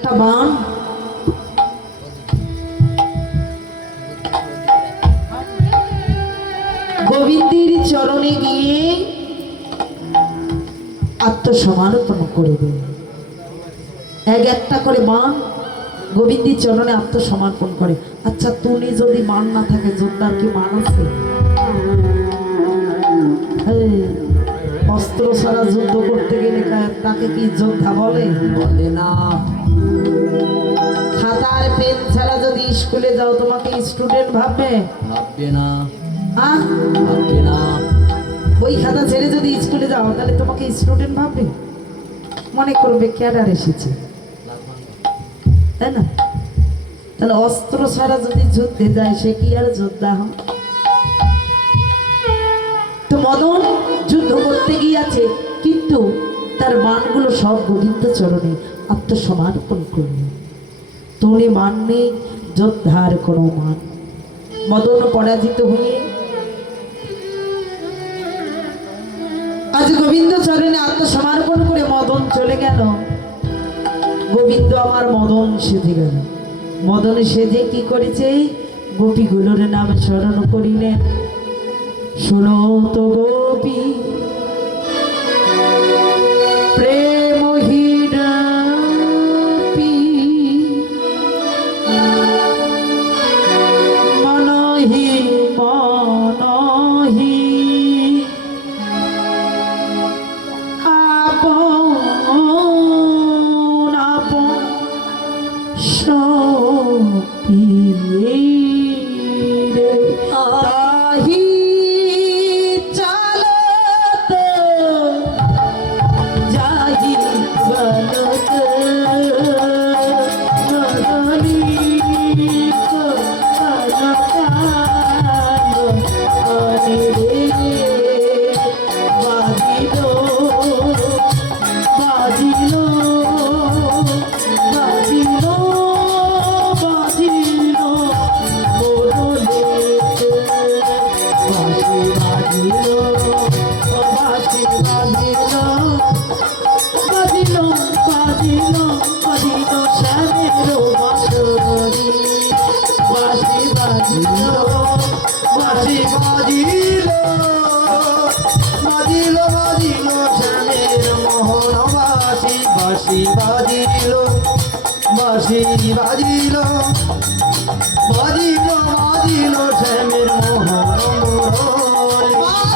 একটা মান গোবিন্দের চরণে গিয়ে আত্মসমর্পণ করবে। একটা করে মান গোবিন্দের চরণে আত্মসমর্পণ করে। আচ্ছা, তুমি যদি মান না থাকে, যোদ্ধার কি মান আছে? অস্ত্র ছাড়া যুদ্ধ করতে গেলে তাকে কি যোদ্ধা বলে? বলে না। খাতার পেন ছাড়া যদি স্কুলে যাও, তোমাকে স্টুডেন্ট ভাববে? ভাববে না। ভাববে না। ওই খাতা ছেড়ে যদি স্কুলে যাও, তাহলে তোমাকে স্টুডেন্ট ভাববে? মনে করবে ক্যাডার এসেছে, তাই না? তাহলে অস্ত্র ছাড়া যদি যুদ্ধে যায়, সে কি আর যোদ্ধা হয়? তো মদন যুদ্ধ করতে গিয়েছে, কিন্তু তার মানগুলো সব গোবিন্দ চরণে আত্মসমর্পণ করল। তোলে মান নেই, যোদ্ধার কোনো মান। মদন পরাজিত হয়ে আজ গোবিন্দ চরণে আত্মসমর্পণ করে মদন চলে গেল। গোবিন্দ আমার মদন সেজে গেল। মদন সেজে কি করেছে? গোপীগুলোর নাম স্মরণ করিলেন। শোনো তো গোপী প্রেমহীনা মনহি মনহি আপন আপন সপি তাহি চালত যাহি বলত মদনী বাঁশি বাজিল বাজিল বাজিল শ্যামের মোহন বাঁশি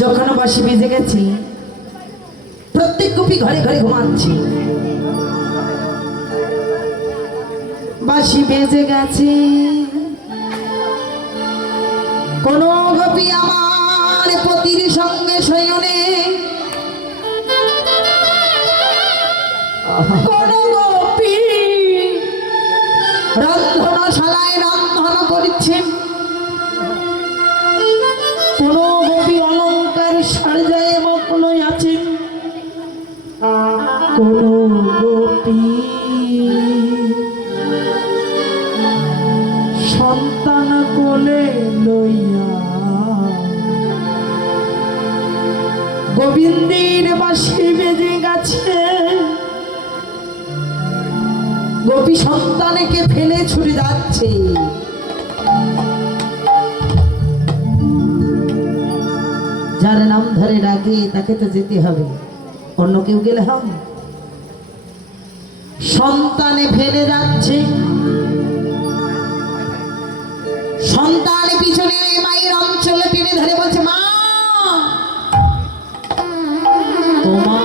যখন বাঁশি বেজে গেছে, প্রত্যেক গোপী ঘরে ঘরে ঘুমাচ্ছে। বাঁশি বেজে গেছে, কোন গোপী আমার পতির সঙ্গে শয়নে, কোন গোপী রন্ধনশালায় রন্ধন করছেন, কোন গোপী অলঙ্কার সাজায় মগ্ন আছেন, কোন গোপী সন্তান কোলে লইয়া গোবিন্দের বাঁশি বেজে গেছে। গোপী সন্তানকে ফেলে ছুটে যাচ্ছে। যার নাম ধরে ডাকে তাকে তো যেতে হবে, অন্য কেউ গেলে হবে? সন্তানে ফেলে যাচ্ছে, সন্তান পিছনে মায়ের অঞ্চলে টেনে ধরে বলছে, মা ও মা,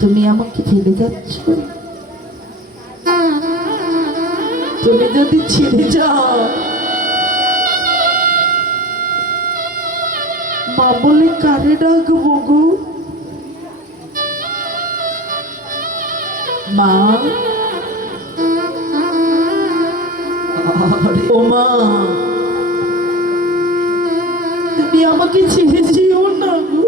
তুমি আমাকে ফেলে যাচ্ছ? তুমি যদি ছেড়ে যাও, মা বলে কারে ডাকবো গো? মা, ও মা, তুমি আমাকে ছেড়ে যেও না গো।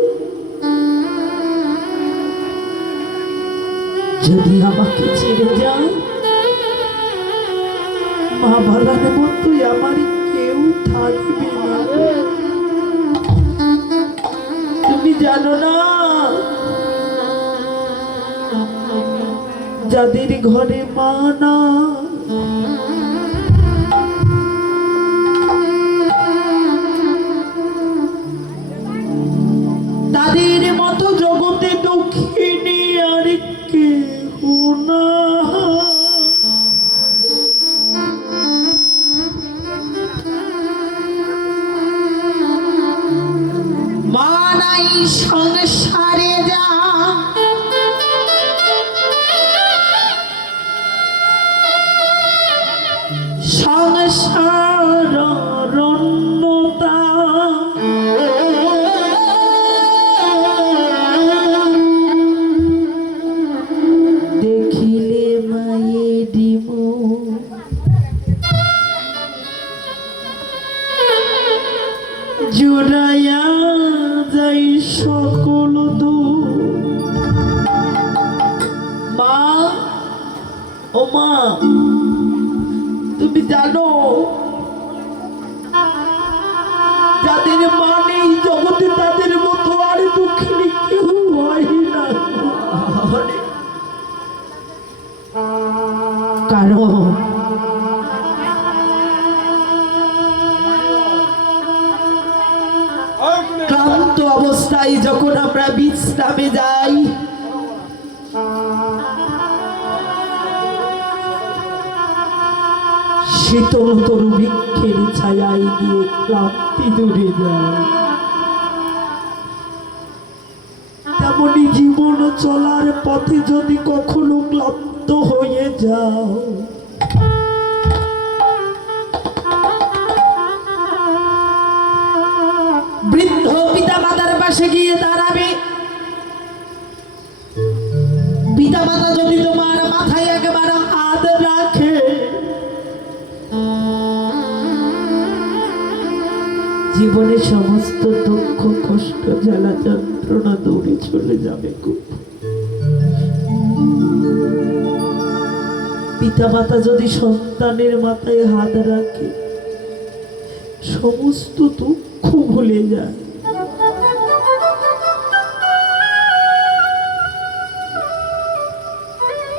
যদি আমাকে ছেড়ে যাও, মা বলার মতোই আমার কেউ থাকবে না। তুমি জানো না, যাদের ঘরে মা না, তাদের মতো জগতে দুঃখিনী আর কেহ না। মা নাই সংসারে যা, সংসার রণ্যতা, দেখিলে মায়ে দিব জোড়াইয়া যাই সকল দুঃখ। মা, ও মা, তুমি জানো, যাদের মা নেই জগতে তাদের মতো আর দুঃখিনী কেউ হয় না। কারণ ক্লান্ত অবস্থায় যখন আমরা বিশ্রামে যাই, শীতলতর বৃক্ষের ছায়ায় গিয়ে ক্লান্তি দূরে যায়, তেমনি জীবন চলার পথে যদি কখনো ক্লান্ত হয়ে যাও, বৃদ্ধ পিতা মাতার পাশে গিয়ে দাঁড়াবে। পিতা মাতা যদি তোমার মাথায় একবার হাত রাখে, জীবনের সমস্ত দুঃখ কষ্ট জ্বালা যন্ত্রণা দৌড়ে চলে যাবে। পিতা মাতা যদি সন্তানের মাথায় হাত রাখে, সমস্ত দুঃখ ভুলে যায়।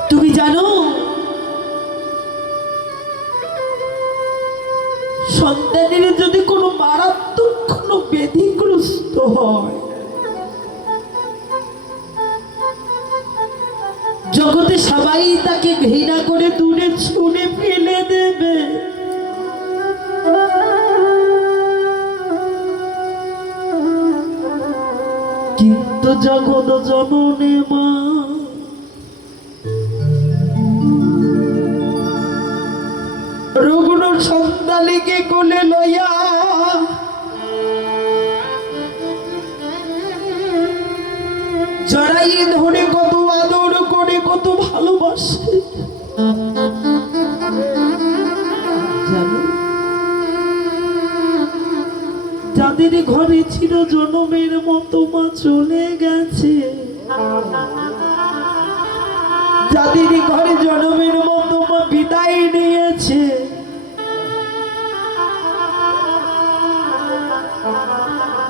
তুমি জানো, সন্তানের যদি কোনো মারাত্মক কোনো ব্যাধিগ্রস্ত হয়, জগতে সবাই তাকে ঘৃণা করে দূরে ছুঁড়ে ফেলে দেবে। জগৎ জননী মা রুগ্ন সন্তানকে কোলে লইয়া জড়াই ধরে কত আদর করে কত ভালোবাসে জানো, যাদের ঘরে ছিল জনমের মতো মা চলে গেছে, যাদের ঘরে জনমের মতো মা বিদায় নিয়েছে,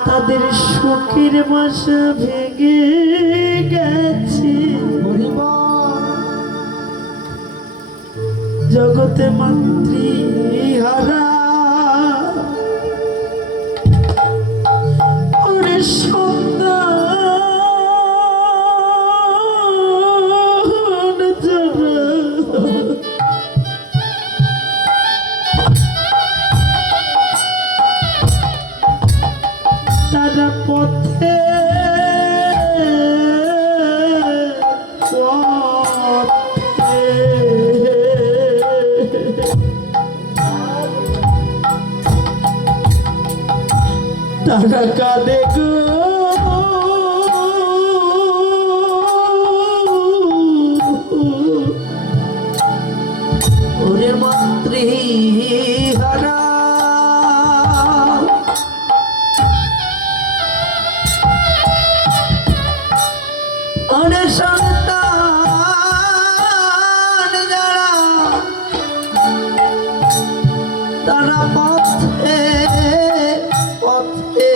তাদের সুখের বাসা ভেঙে গেছে। জগতে মাতৃহারা ওরে সন্তান যারা তারা পথে তারা কাঁদে গো ওরে মাতৃহারা ওরে সন্তান যারা তারা পথে পথে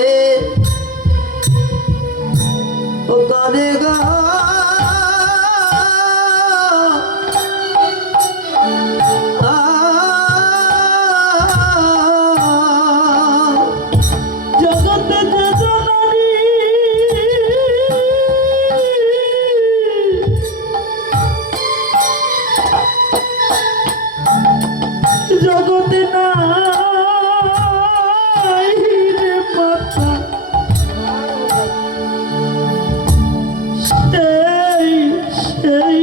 ও কাঁদে গো জগতে যে জননী জগতে নাই রে মাতা সেই সেই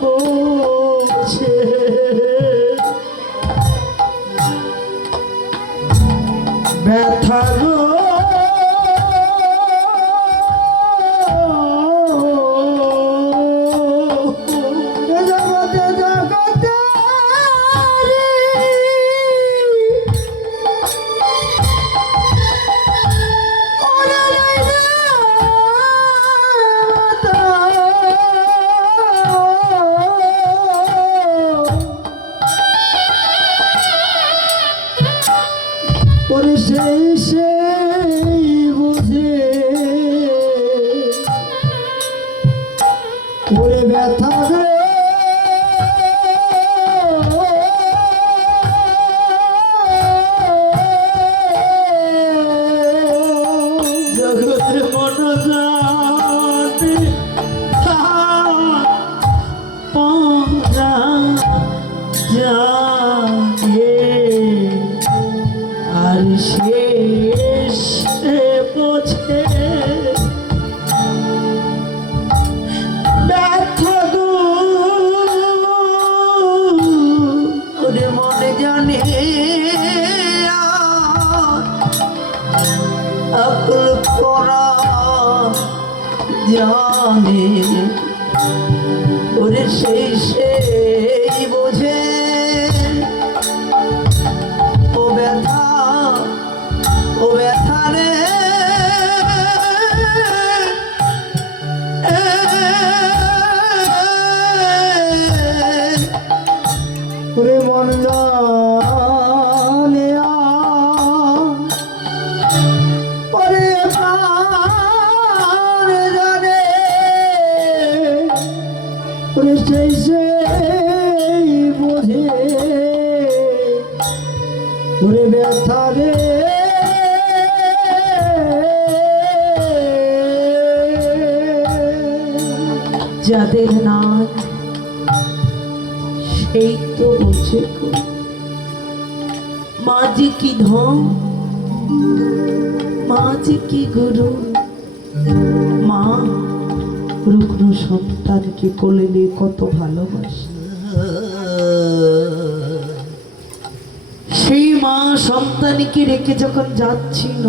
বোঝে ব্যথা গো জগতে জগতে ওরে সেই সেই বুঝে ওরে ব্যথা রে জগতে মন জানে পরা জানে আর শেষ বোঝে ব্যথা গো ওরে মনে জানে আকল করা জানে ওরে সেই সেই বোঝে ও ব্যথা রে ওরে মন জানে ওরে প্রাণ জানে ওরে সেই সেই বোঝে ওরে ব্যথা রে যাদের নাই সেই তো বোঝে গো মা যে কি ধন মা যে কি গুরু মা রুগ্ন সন্তানকে কোলে নিয়ে কত ভালোবাসে, সেই মা সন্তানকে রেখে যখন যাচ্ছিল